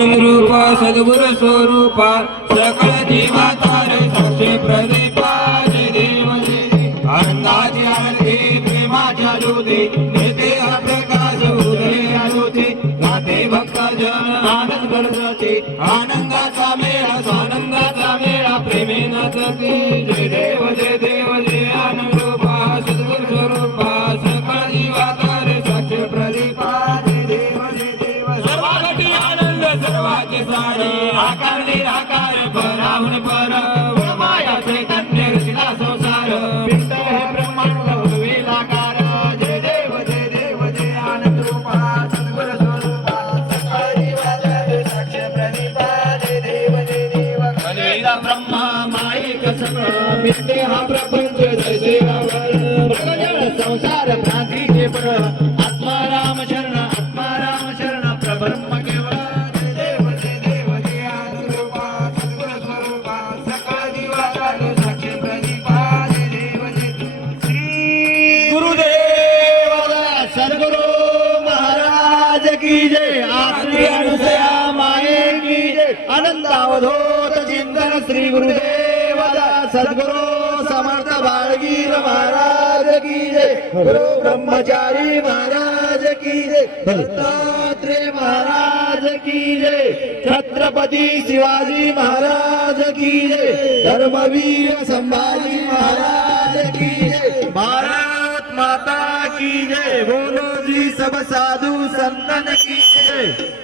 रूप सद्गुरु स्वरूपा सकळ जीवातार साक्षी प्रदीपा जय देव जय देव. आनंदाची आनंदी प्रेमाच्या ज्योती नेते प्रकाश उदय ज्योती नाते भक्त जन आनंद करते आनंदाचा मेळा स्वानंदाचा मेळा प्रेमेन जते जय देव सर्वाचे सारे आकार निराकार पराहुन पर मायाचे कन्या संसार. पिंड हे ब्रह्मांड उद्वेलाकार जय देव जय देव जय आनंद रूपा. सद्गुरु स्वरूपा. सकळ जीवाधार साक्ष प्रदीपा. जय देव जय देव. वेदा ब्रह्मा माईक सगळं. मिळते हा प्रपंच जय संसार महाराज की जय आरती अनुसया माये की जय। आनंद अवधोत चिंतन श्री गुरुदेव सद्गुरु समर्थ बाळगीर महाराज की जय। गुरु ब्रह्मचारी महाराज की जय। दत्तात्रेय महाराज की जय। छत्रपती शिवाजी महाराज की जय। धर्मवीर संभाजी महाराज माता की जय। बोलो जी सब साधु संतन की जय।